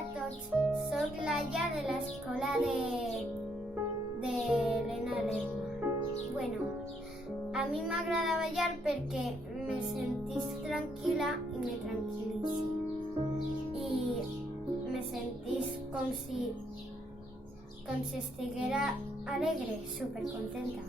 a tots. Soc Laia de l'escola d'Helena Lerma. Bueno, a mi m'agrada ballar perquè me sentisc tranquil·la i me tranquil·litzi. I me sentisc com si estiguera alegre, supercontenta.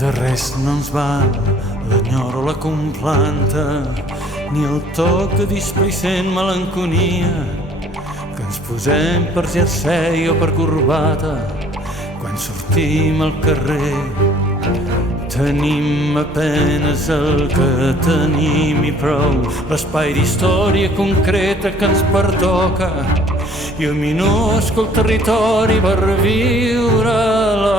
De res no ens val l'enyora o la complanta, ni el toc de displicent melanconia, que ens posem per jersei o per corbata quan sortim al carrer. Tenim apenes el que tenim i prou, l'espai d'història concreta que ens pertoca i el minúscul territori per viure-la.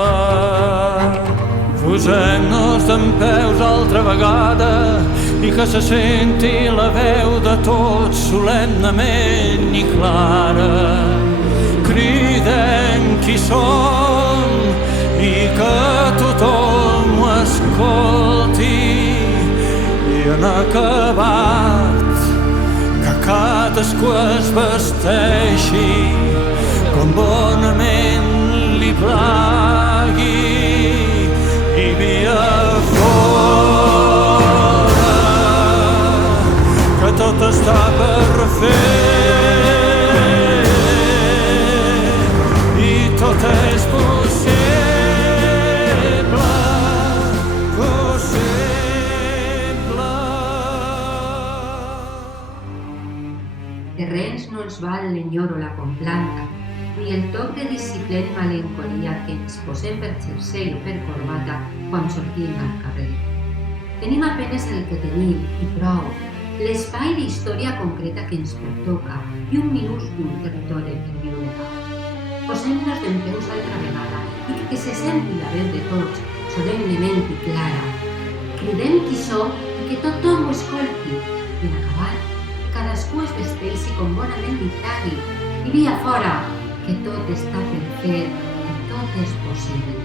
Posem-nos dempeus altra vegada i que se senti la veu de tots solemnement i clara. Cridem qui som i que tothom ho escolti i en acabat que cadascú es vesteixi com bonament li plagui i via fora, que tot està per fer i tot és possible, possible. De res no ens val l'enyor o la complanta, ni el toc de disciplina i melancolia que ens posem per jersei o per corbata quan sortim al carrer. Tenim apenes el que tenim i prou, l'espai d'història concreta que ens pertoca i un minúscul territori per viure-la. Posem-nos dempeus altra vegada i que se senti la veu de tots, solemnement i clara. Cridem qui som i que tothom ho escolti. I en acabat, cadascú es vesteixi com bonament li plagui i via fora, que tot està per fer i tot és possible.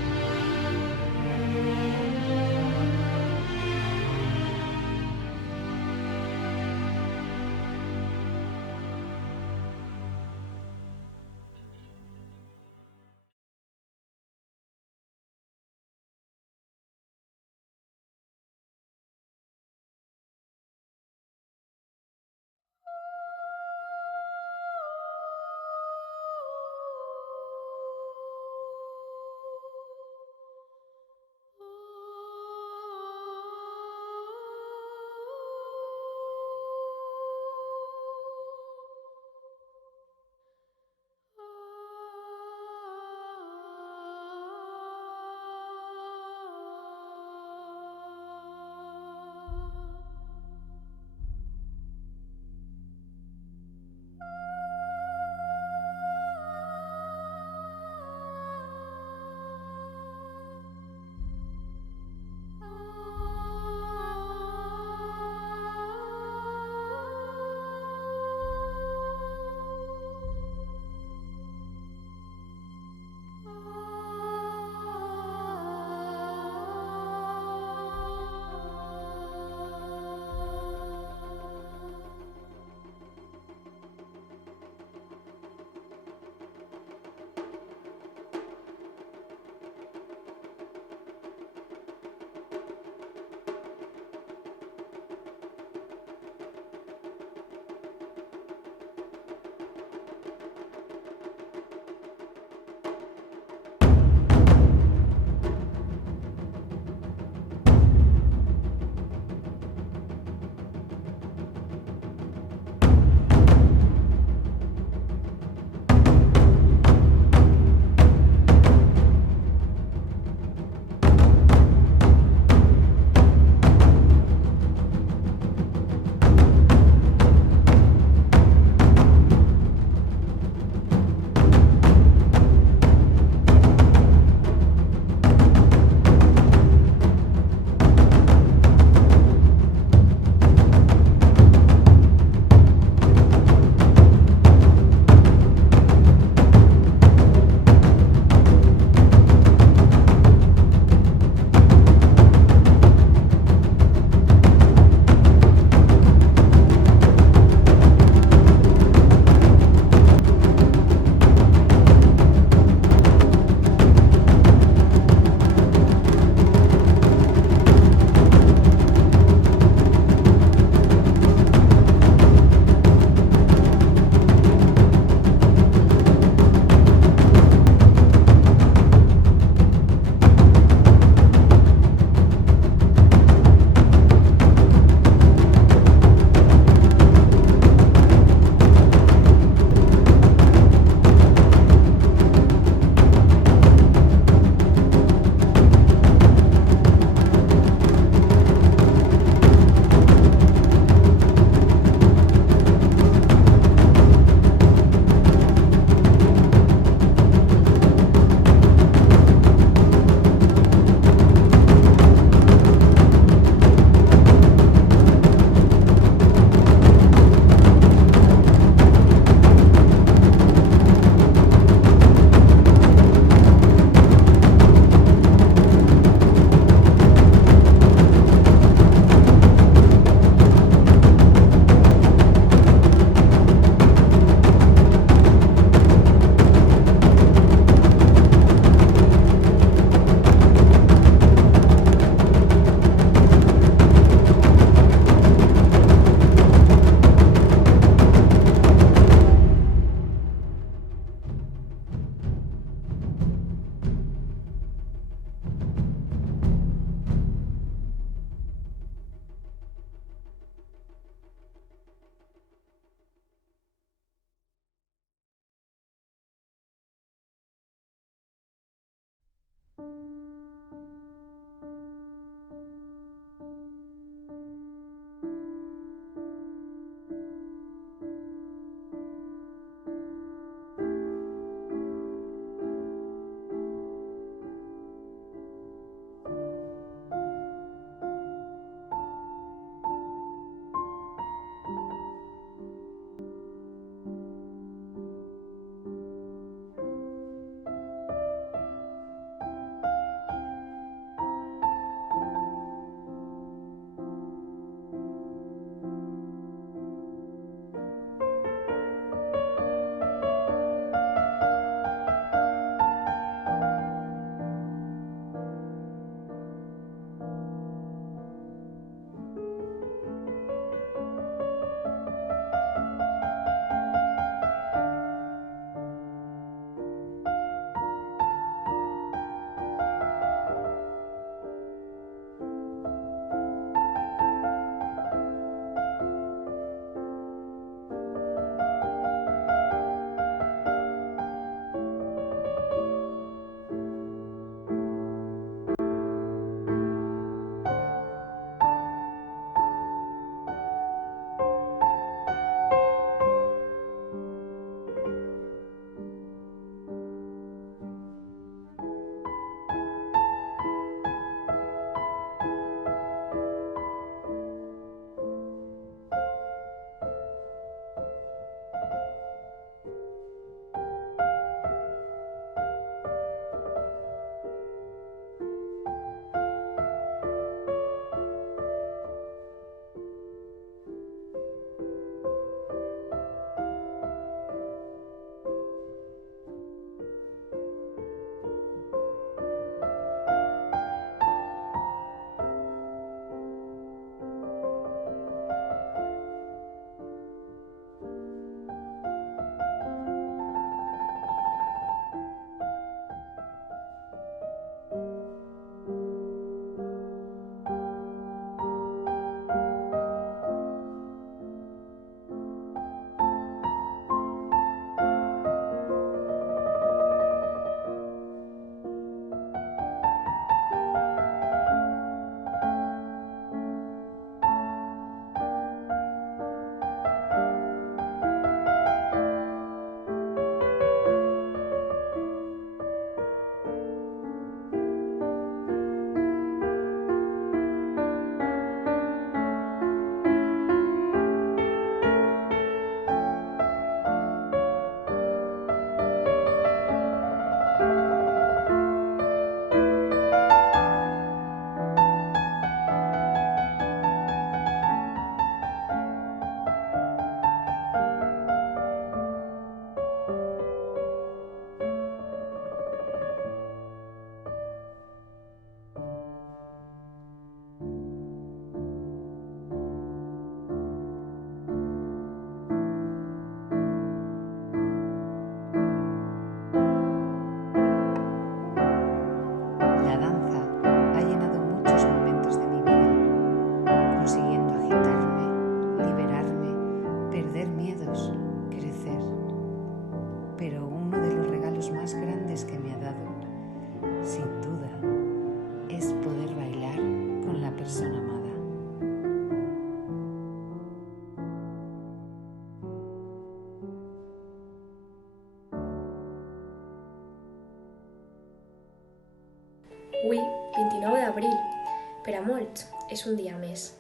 un dia més.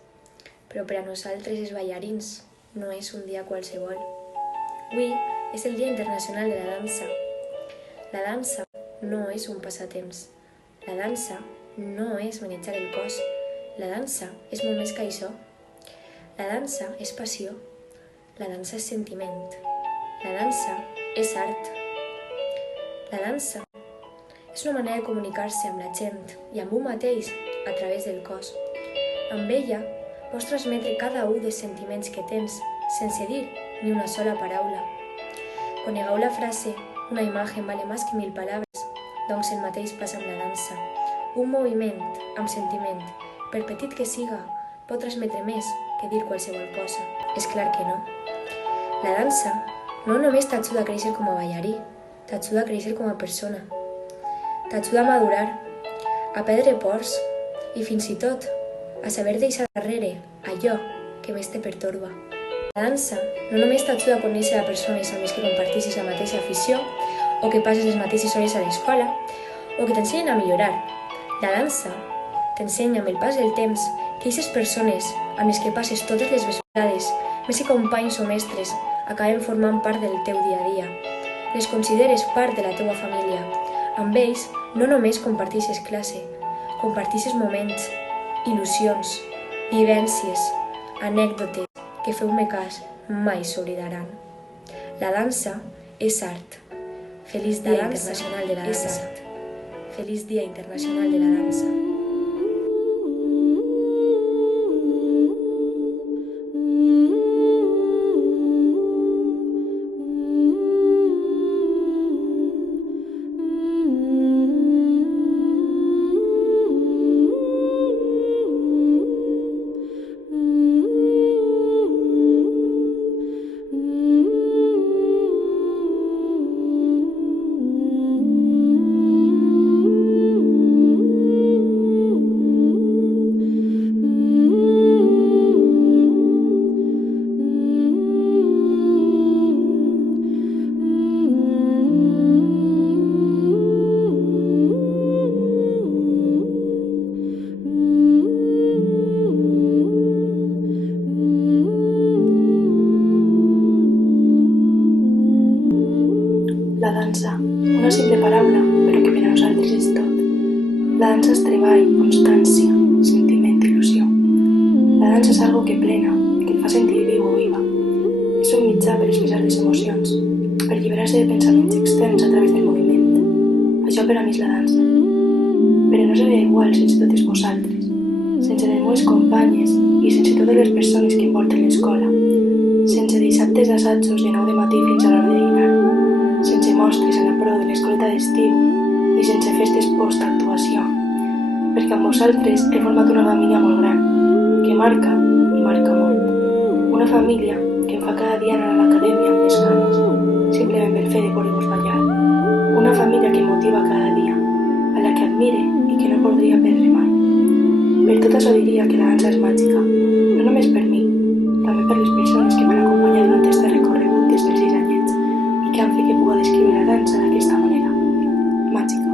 Però per a nosaltres, els ballarins, no és un dia qualsevol. Avui és el Dia Internacional de la Dansa. La dansa no és un passatemps. La dansa no és manejar el cos. La dansa és molt més que això. La dansa és passió. La dansa és sentiment. La dansa és art. La dansa és una manera de comunicar-se amb la gent i amb un mateix a través del cos. Amb ella pots transmetre cada un dels sentiments que tens sense dir ni una sola paraula. Conegueu la frase «Una imagen vale más que 1000 palabras», doncs el mateix passa amb la dansa. Un moviment amb sentiment, per petit que siga, pot transmetre més que dir qualsevol cosa. És clar que no. La dansa no només t'ajuda a créixer com a ballarí, t'ajuda a créixer com a persona. T'ajuda a madurar, a perdre pors i fins i tot a saber deixar darrere allò que més te pertorba. La dansa no només t'ajuda a conèixer a persones amb les que comparteixes la mateixa afició o que passes les mateixes hores a l'escola o que t'ensenyen a millorar. La dansa t'ensenya amb el pas del temps que aquestes persones amb les que passes totes les vesprades, més que companys o mestres, acaben formant part del teu dia a dia. Les consideres part de la teua família. Amb ells no només comparteixes classe, comparteixes moments, il·lusions, vivències, anècdotes que, feu-me cas, mai s'oblidaran. La dansa és art. Feliç Dia Internacional de la Dansa. Feliç Dia Internacional de la Dansa. La dansa, una simple paraula, però que per a nosaltres és tot. La dansa és treball, constància, sentiment, il·lusió. La dansa és algo que plena, que et fa sentir viu o viva. És un mitjà per expressar les emocions, per alliberar-se de pensaments externs a través del moviment. Això per a mi és la dansa. Però no seria igual sense totes vosaltres, sense les meves companyes i sense totes les persones que envolten l'escola, sense dissabtes assajos de 9 de matí fins a l'hora de dinar, sense mostres a la pro de l'escoleta d'estiu i sense festes post-actuació, perquè amb vosaltres he format una família molt gran, que marca i marca molt. Una família que em fa cada dia anar a l'acadèmia amb les ganes, simplement pel fet de poder-vos ballar. Una família que em motiva cada dia, a la que admire i que no podria perdre mai. Per tot això diria que la dansa és màgica, no només per mi, també per les persones que m'han acompanyat durant este recorregut des dels 6 anyets i que han fet que pugui descriure la dansa d'aquesta manera. Màgica.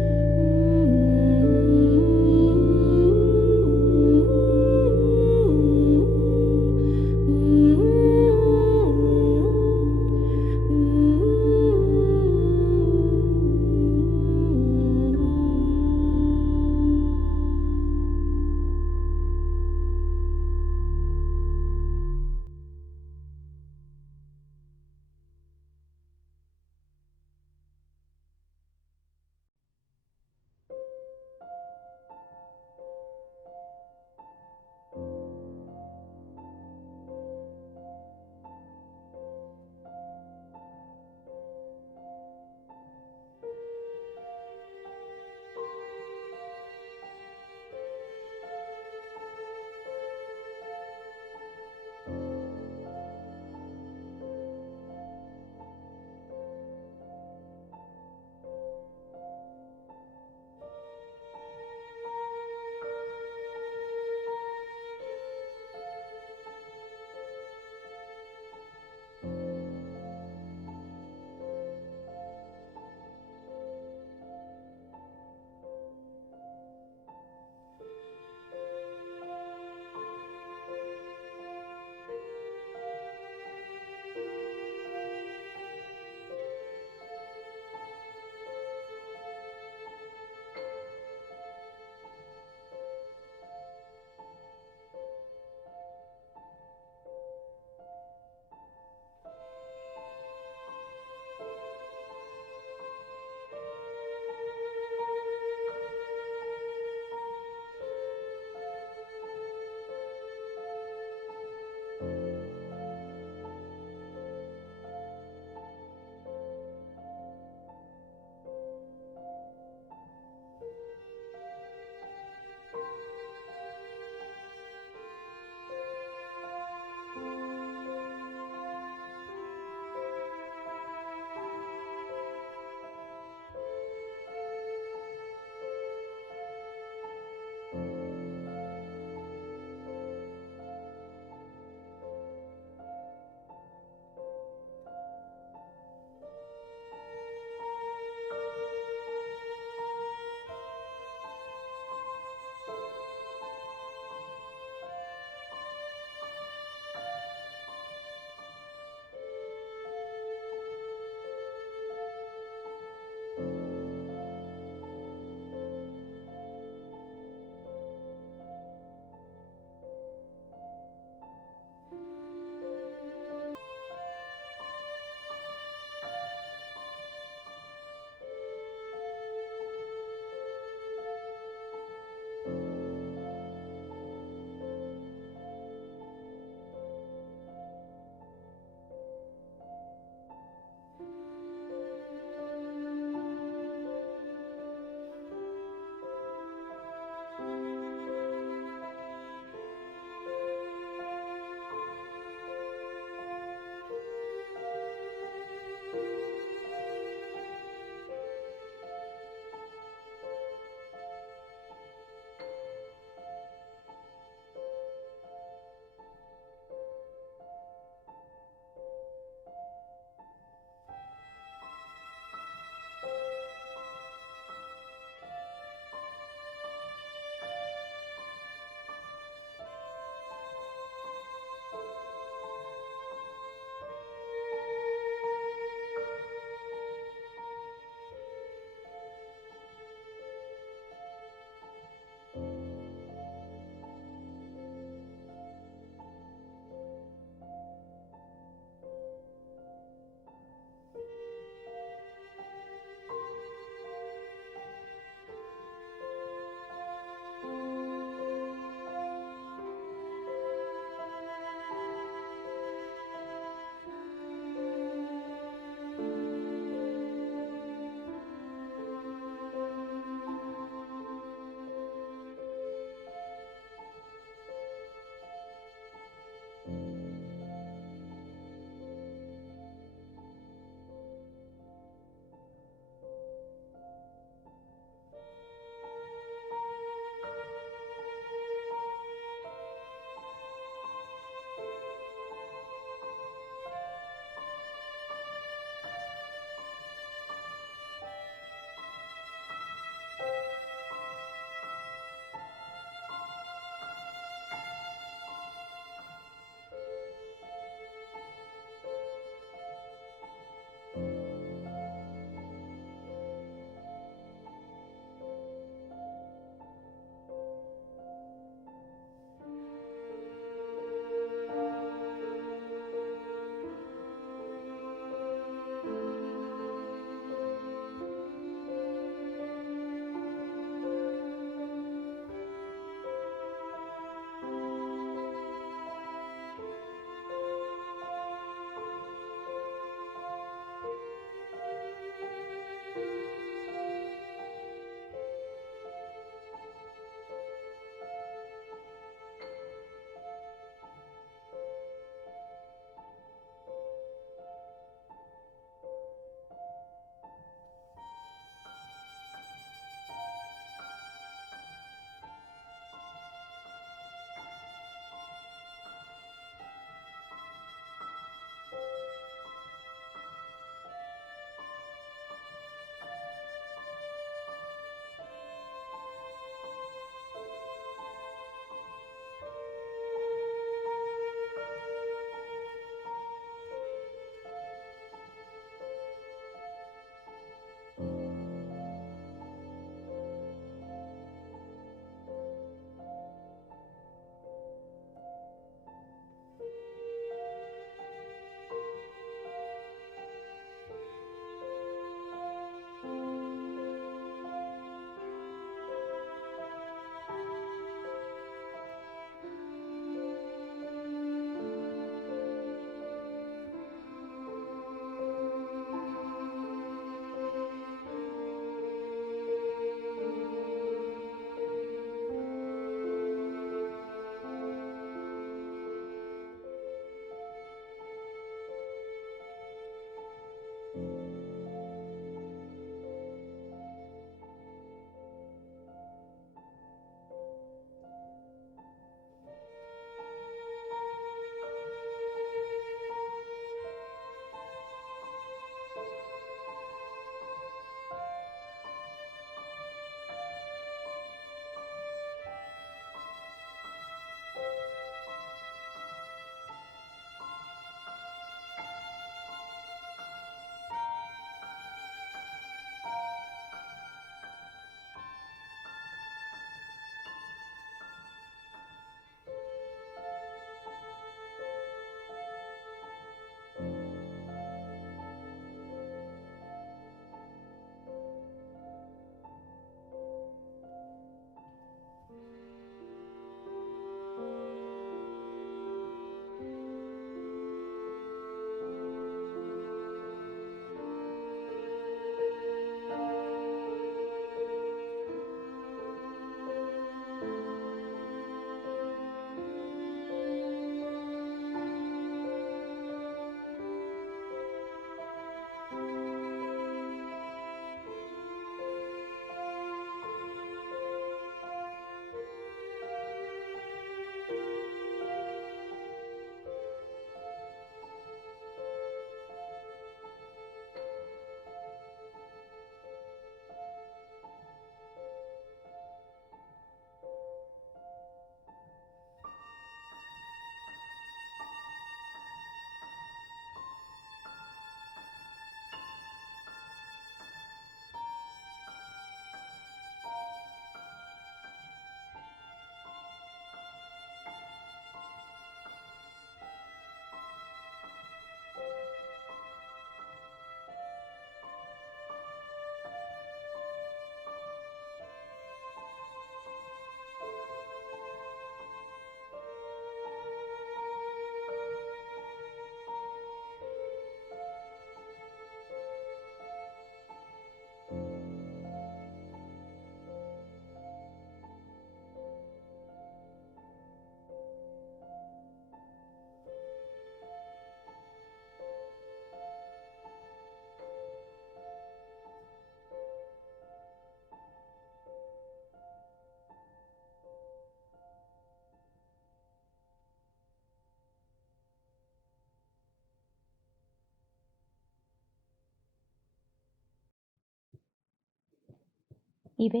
I bé,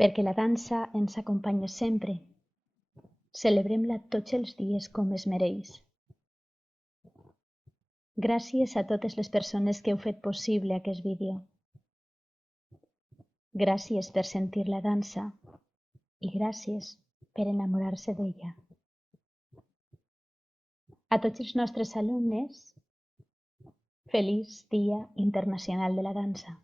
perquè la dansa ens acompanya sempre, celebrem-la tots els dies com es mereix. Gràcies a totes les persones que heu fet possible aquest vídeo. Gràcies per sentir la dansa i gràcies per enamorar-se d'ella. A tots els nostres alumnes, feliç Dia Internacional de la Dansa.